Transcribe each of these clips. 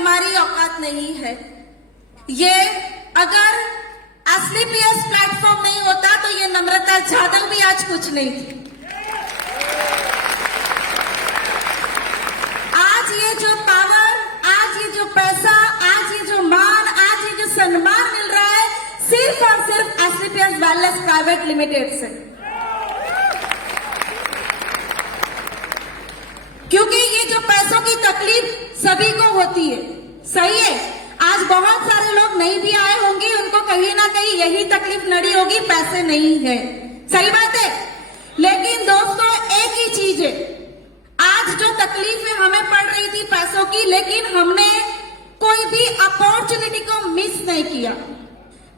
हमारी औकात नहीं है। ये अगर एसलीपीएस प्लेटफॉर्म नहीं होता तो ये नम्रता जाधव भी आज कुछ नहीं थी। आज ये जो पावर, आज ये जो पैसा, आज ये जो मान, आज ये जो सम्मान मिल रहा है सिर्फ और सिर्फ एसलीपीएस वेलनेस प्राइवेट लिमिटेड से। क्योंकि ये जो पैसों की तकलीफ सभी को होती है, सही है। आज बहुत सारे लोग नहीं भी आए होंगे, उनको कहीं ना कहीं यही तकलीफ नड़ी होगी, पैसे नहीं है, सही बात है। लेकिन दोस्तों एक ही चीज है, आज जो तकलीफें हमें पड़ रही थी पैसों की, लेकिन हमने कोई भी अपॉर्चुनिटी को मिस नहीं किया।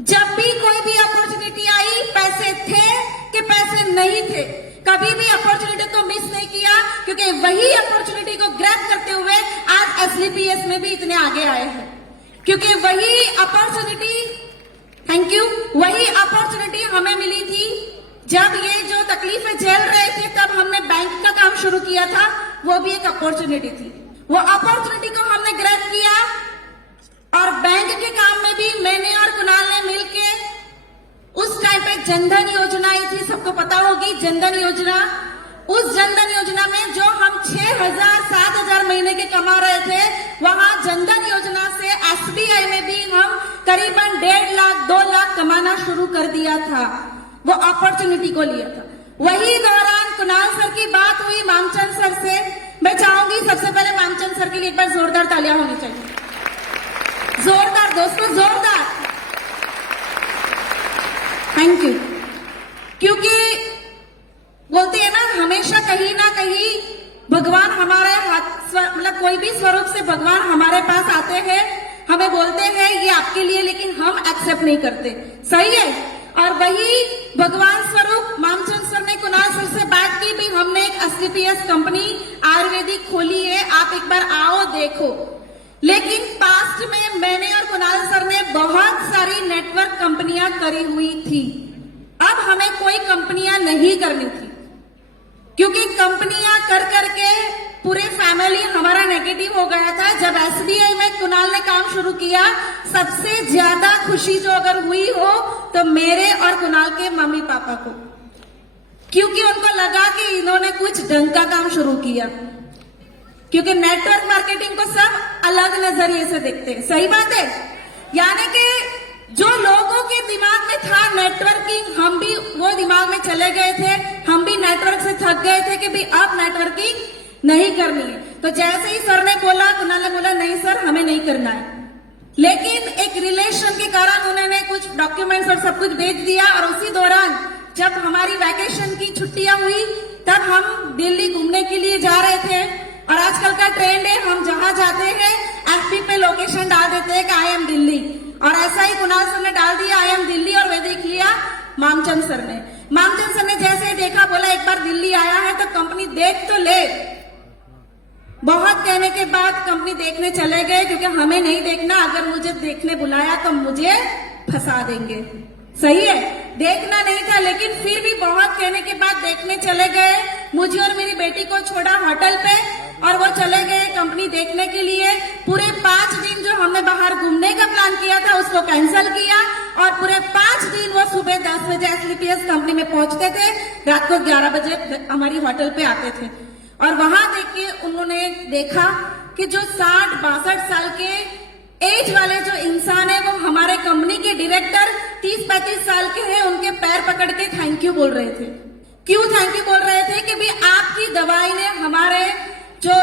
जब भी कोई भी अपॉर्चुनिटी आई, पैसे थे कि पैसे नहीं थे, कभी भी अपॉर्चुनिटी को मिस नहीं किया, क्योंकि वही अपॉर्चुनिटी को ग्रैब करते हुए आज एसलीपीएस में भी इतने आगे आए हैं। क्योंकि वही अपॉर्चुनिटी, थैंक यू, वही अपॉर्चुनिटी हमें मिली थी जब ये जो तकलीफें झेल रहे थे, तब हमने बैंक का काम शुरू किया था। वो भी एक अपॉर्चुनिटी थी, वो अपॉर्चुनिटी को हमने ग्रैब किया। और बैंक के काम में भी मैंने और कुणाल ने मिलके, उस टाइम पे जनधन योजना आई थी, सबको पता होगी जनधन योजना। उस जनधन योजना में जो हम 6,000 7,000 महीने के कमा रहे थे, वहां जनधन योजना से एसबीआई में भी हम करीबन 1.5 लाख 2 लाख कमाना शुरू कर दिया था। वो अपॉर्चुनिटी को लिया था। वही दौरान कुणाल सर की बात हुई मामचंद सर से। मैं चाहूंगी सबसे पहले मामचंद सर के लिए एक बार जोरदार तालियां होनी चाहिए। जोरदार दोस्तों, जोरदार, थैंक यू। क्योंकि बोलते हैं ना, हमेशा कहीं ना कहीं भगवान हमारे हाथ, मतलब कोई भी स्वरूप से भगवान हमारे पास आते हैं, हमें बोलते हैं ये आपके लिए, लेकिन हम एक्सेप्ट नहीं करते, सही है। और वही भगवान स्वरूप मामचंद सर ने कुणाल सर से बात की, भी हमने एक एसलीपीएस कंपनी आयुर्वेदिक खोली है, आप एक बार आओ देखो। लेकिन पास्ट में मैंने और कुणाल सर ने बहुत सारी नेटवर्क कंपनियां करी हुई थी। अब हमें कोई कंपनियां नहीं करनी थी, क्योंकि कंपनियां कर करके पूरे फैमिली हमारा नेगेटिव हो गया था। जब एसबीआई में कुणाल ने काम शुरू किया, सबसे ज्यादा खुशी जो अगर हुई हो तो मेरे और कुणाल के मम्मी पापा को, क्योंकि उनको लगा कि इन्होंने कुछ ढंग का काम शुरू किया। क्योंकि नेटवर्क मार्केटिंग को सब अलग नजरिए से देखते हैं, सही बात है। यानी कि जो लोगों के दिमाग में था नेटवर्किंग, हम भी वो दिमाग में चले गए थे, हम भी नेटवर्क से थक गए थे कि भाई अब नेटवर्किंग नहीं करनी है। तो जैसे ही सर ने बोला, कुणाल ने बोला नहीं सर हमें नहीं करना है। लेकिन एक रिलेशन के कारण उन्होंने कुछ डॉक्यूमेंट्स और सब कुछ भेज दिया। और उसी दौरान जब हमारी वैकेशन की छुट्टियां हुई, तब हम दिल्ली घूमने के लिए जा रहे थे। और आजकल का ट्रेंड है, हम जहां जाते हैं एफपी पे लोकेशन डाल देते हैं कि आई एम दिल्ली। और ऐसा ही कुणाल सर ने डाल दिया आई एम दिल्ली, और वे देख लिया मामचंद सर ने। मामचंद सर ने जैसे ही देखा, बोला एक बार दिल्ली आया है तो कंपनी देख तो ले। बहुत कहने के बाद कंपनी देखने चले गए, क्योंकि हमें नहीं देखना, अगर मुझे देखने बुलाया तो मुझे फंसा देंगे, सही है। देखना नहीं था, लेकिन फिर भी बहुत कहने के बाद देखने चले गए। मुझे और मेरी बेटी को छोड़ा होटल पे और वो चले गए कंपनी देखने के लिए। पूरे 5 दिन जो हमने बाहर घूमने का प्लान किया था उसको कैंसिल किया, और पूरे 5 दिन वो सुबह 10 बजे एसलीपीएस कंपनी में पहुंचते थे, रात को 11 बजे हमारी होटल पे आते थे। और वहां देख के उन्होंने देखा कि जो 60-62 साल के एज वाले जो इंसान है, वो हमारे कंपनी के डायरेक्टर 30-35 साल के हैं, उनके पैर पकड़ के थैंक यू बोल रहे थे। क्यों थैंक यू बोल रहे थे? कि भी आपकी दवाई ने हमारे जो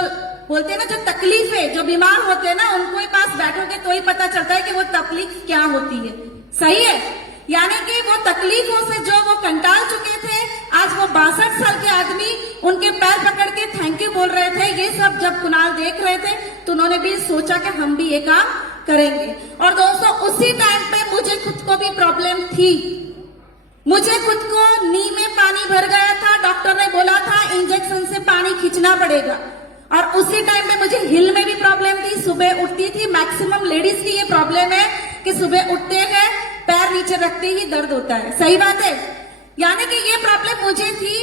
बोलते हैं ना, जो तकलीफ है, जो बीमार होते हैं ना, उनको ही पास बैठोगे तो ही पता चलता है कि वो तकलीफ क्या होती है, सही है। यानी कि वो तकलीफों से जो वो कंटाल चुके थे, आज वो 62 साल के आदमी उनके पैर पकड़ के थैंक यू बोल रहे थे। ये सब जब कुणाल देख रहे थे तो उन्होंने भी सोचा कि हम भी ये काम करेंगे। और दोस्तों उसी टाइम पे मुझे खुद को भी प्रॉब्लम थी, मुझे खुद को नी में पानी भर गया था। डॉक्टर ने बोला था इंजेक्शन से पानी खींचना पड़ेगा। और उसी टाइम पे मुझे हिल में भी प्रॉब्लम थी, सुबह उठती थी। मैक्सिमम लेडीज की ये प्रॉब्लम है कि सुबह उठते हैं पैर नीचे रखते ही दर्द होता है, सही बात है। यानी कि ये प्रॉब्लम मुझे थी।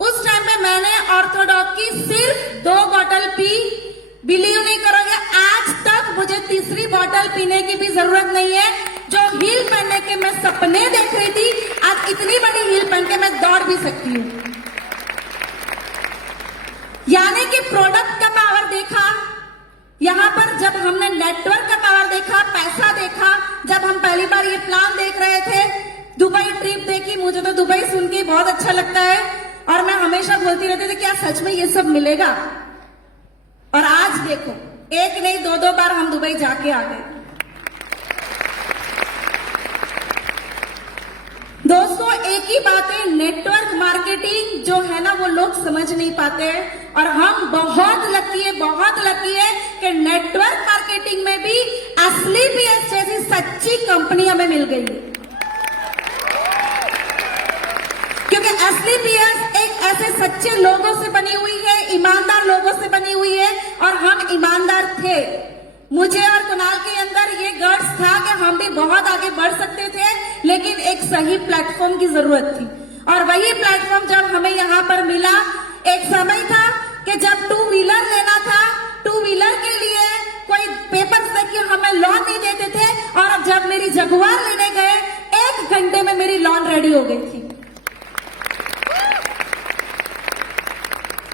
उस टाइम पे मैंने ऑर्थोडॉक की सिर्फ 2 बॉटल पी। बिलीव नहीं करोगे, आज तक मुझे के मैं सपने देख रही थी, आज इतनी बड़ी हील पहन के मैं दौड़ भी सकती हूँ। यानी कि प्रोडक्ट का पावर देखा, यहाँ पर जब हमने नेटवर्क का पावर देखा, पैसा देखा, जब हम पहली बार ये प्लान देख रहे थे, दुबई ट्रिप देखी, मुझे तो दुबई सुन के बहुत अच्छा लगता है और मैं हमेशा बोलती रहती थी क्या सच में ये सब मिलेगा। और आज देखो, एक नहीं दो बार हम दुबई जाके आ गए। दोस्तों एक ही बात है, नेटवर्क मार्केटिंग जो है ना वो लोग समझ नहीं पाते हैं और हम बहुत लकी है कि नेटवर्क मार्केटिंग में भी असली पीएस जैसी सच्ची कंपनी हमें मिल गई है। क्योंकि असली पीएस एक ऐसे सच्चे लोगों से बनी हुई है, ईमानदार लोगों से बनी हुई है और हम ईमानदार थे। मुझे और कुणाल के अंदर ये गट्स था कि हम भी बहुत आगे बढ़ सकते थे, लेकिन एक सही प्लेटफॉर्म की जरूरत थी और वही प्लेटफॉर्म जब हमें यहाँ पर मिला। एक समय था कि जब टू व्हीलर लेना था, टू व्हीलर के लिए कोई पेपर्स तक हमें लोन नहीं देते थे और अब जब मेरी जगुआर लेने गए 1 घंटे में मेरी लोन रेडी हो गई थी।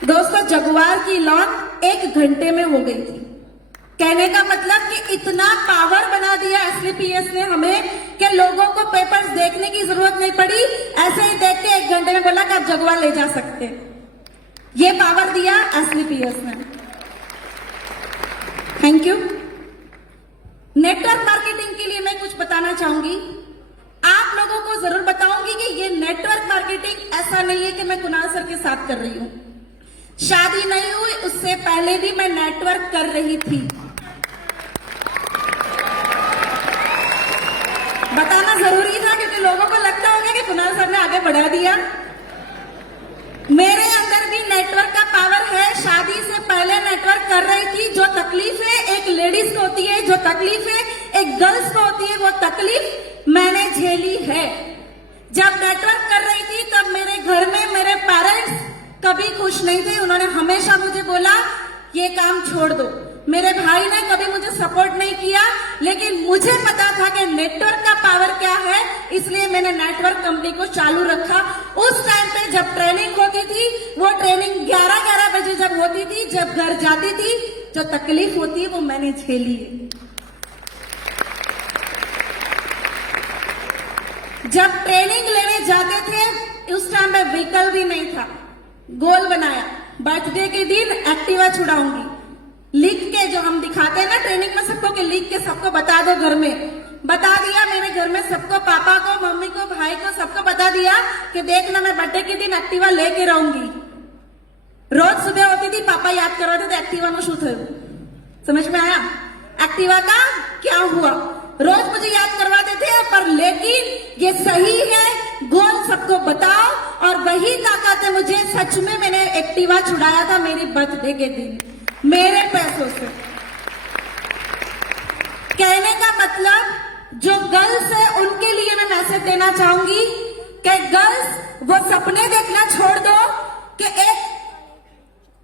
दोस्तों जगुआर की लोन 1 घंटे में हो गई थी। कहने का मतलब कि इतना पावर बना दिया असली पीएस ने हमें कि लोगों को पेपर्स देखने की जरूरत नहीं पड़ी, ऐसे ही देख के 1 घंटे में बोला कि आप जगुआर ले जा सकते हैं। ये पावर दिया असली पीएस ने। Thank you. नेटवर्क मार्केटिंग के लिए मैं कुछ बताना चाहूंगी, आप लोगों को जरूर बताऊंगी कि ये नेटवर्क मार्केटिंग ऐसा नहीं है कि मैं कुणाल सर के साथ कर रही हूं। शादी नहीं हुई उससे पहले भी मैं नेटवर्क कर रही थी। बताना जरूरी था क्योंकि लोगों को लगता होगा कि कुणाल सर ने आगे बढ़ा दिया। मेरे अंदर भी नेटवर्क का पावर है। शादी से पहले नेटवर्क कर रही थी। जो तकलीफें एक लेडीज को होती है, जो तकलीफें एक गर्ल्स को होती है, वो तकलीफ मैंने झेली है। जब नेटवर्क कर रही थी तब मेरे घर में मेरे पेरेंट्स कभी खुश नहीं थे। उन्होंने हमेशा मुझे बोला ये काम छोड़ दो। मेरे भाई ने कभी मुझे सपोर्ट नहीं किया, लेकिन मुझे पता था कि नेटवर्क का पावर क्या है, इसलिए मैंने नेटवर्क कंपनी को चालू रखा। उस टाइम पे जब ट्रेनिंग होती थी, वो ट्रेनिंग 11-11 बजे जब होती थी, जब घर जाती थी, जो तकलीफ होती है वो मैंने झेली है। जब ट्रेनिंग लेने जाते थे उस टाइम पे व्हीकल भी नहीं था। गोल बनाया, बर्थडे के दिन एक्टिवा छुड़ाऊंगी, लिख के जो हम दिखाते हैं ना ट्रेनिंग में सबको, कि लिख के सबको बता दो। घर में बता दिया, मेरे घर में सबको, पापा को, मम्मी को, भाई को, सबको बता दिया कि देखना मैं बर्थडे के दिन एक्टिवा लेके रहूंगी। रोज सुबह होती थी, पापा याद करवाते थे एक्टिवा में शू थયું। समझ में आया एक्टिवा का क्या हुआ? रोज मुझे याद करवाते थे, पर लेकिन ये सही है, गोल सबको बताओ। और वही ताकत है मुझे। सच में मैंने एक्टिवा छुड़ाया था मेरी बर्थडे के दिन मेरे पैसों से। कहने का मतलब जो गर्ल्स है उनके लिए मैं मैसेज देना चाहूंगी कि गर्ल्स वो सपने देखना छोड़ दो कि एक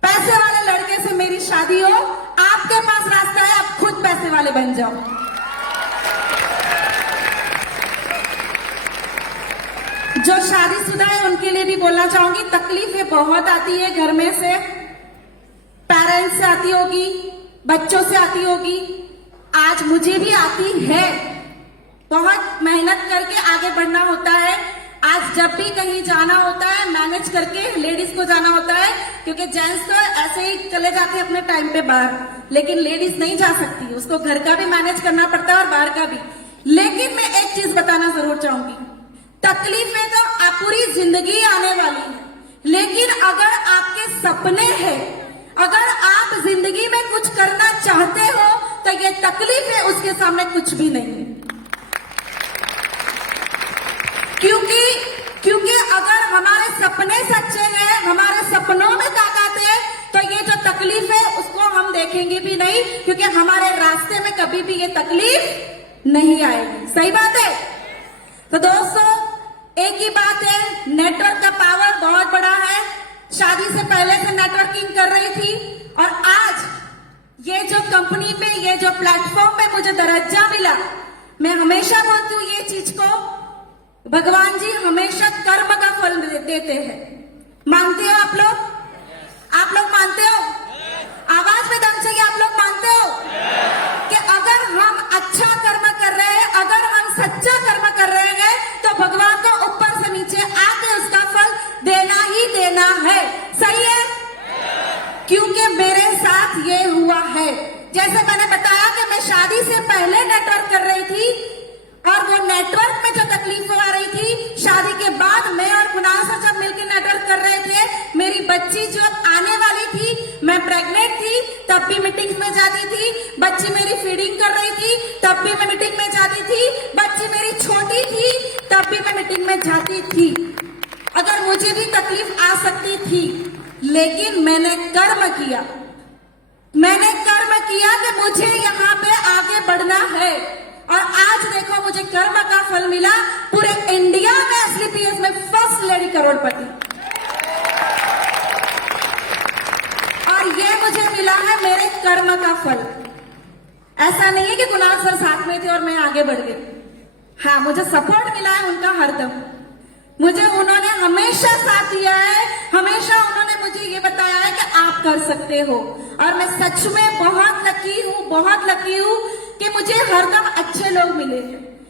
पैसे वाले लड़के से मेरी शादी हो। आपके पास रास्ता है, आप खुद पैसे वाले बन जाओ। जो शादीशुदा है उनके लिए भी बोलना चाहूंगी, तकलीफें बहुत आती है घर में से, पेरेंट्स से आती होगी, बच्चों से आती होगी, आज मुझे भी आती है। बहुत मेहनत करके आगे बढ़ना होता है। आज जब भी कहीं जाना होता है मैनेज करके लेडीज को जाना होता है, क्योंकि जेंट्स तो ऐसे ही चले जाते हैं अपने टाइम पे बाहर, लेकिन लेडीज नहीं जा सकती, उसको घर का भी मैनेज करना पड़ता है और बाहर का भी। लेकिन मैं एक चीज बताना जरूर चाहूंगी, तकलीफें तो पूरी जिंदगी आने वाली है, लेकिन अगर आपके सपने हैं, अगर आप जिंदगी में कुछ करना चाहते हो तो ये तकलीफें उसके सामने कुछ भी नहीं है। क्योंकि अगर हमारे सपने सच्चे हैं, हमारे सपनों में ताकत है, तो ये जो तकलीफ है उसको हम देखेंगे भी नहीं, क्योंकि हमारे रास्ते में कभी भी ये तकलीफ नहीं आएगी। सही बात है। तो दोस्तों एक ही बात है, नेटवर्क का पावर बहुत बड़ा है। शादी से पहले से नेटवर्किंग कर रही थी और आज ये जो कंपनी पे, ये जो प्लेटफॉर्म पे मुझे दरज्जा मिला, मैं हमेशा बोलती हूँ ये चीज को, भगवान जी हमेशा कर्म का फल देते हैं। मानते हो आप लोग? आप लोग मानते हो? आवाज में दम चाहिए, आप लोग मानते हो कि अगर हम अच्छा कर्म कर रहे हैं, अगर हम सच्चा कर्म कर रहे हैं, तो भगवान को ऊपर से नीचे आके उसका फल देना ही देना है। सही है? क्योंकि मेरे साथ ये हुआ है। जैसे मैंने बताया कि मैं शादी से पहले नेटवर्क कर रही थी, और वो नेटवर्क में जो तकलीफ आ रही थी, शादी के बाद मैं और कुणाल सर जब मिलकर नेटवर्क कर रहे थे, मेरी बच्ची जो आने वाली थी, मैं प्रेग्नेंट थी, तब भी मीटिंग्स में जाती थी। बच्ची मेरी फीडिंग कर रही थी, तब भी मैं मीटिंग में जाती थी। बच्ची मेरी छोटी थी, तब भी मैं मीटिंग में जाती थी। अगर मुझे भी तकलीफ आ सकती थी, लेकिन मैंने कर्म किया। मैंने कर्म किया कि मुझे यहाँ पे आगे बढ़ना है, और आज देखो मुझे कर्म का फल मिला। पूरे इंडिया में एसलीपीएस में फर्स्ट लेडी करोड़पति, और ये मुझे मिला है मेरे कर्म का फल। ऐसा नहीं है कि कुणाल सर साथ में थे और मैं आगे बढ़ गई। हाँ, मुझे सपोर्ट मिला है उनका हरदम। मुझे उन्होंने हमेशा साथ दिया है, हमेशा उन्होंने मुझे ये बताया है कि आप कर सकते हो। और मैं सच में बहुत लकी हूँ, बहुत लकी हूँ कि मुझे हरदम अच्छे लोग मिले हैं।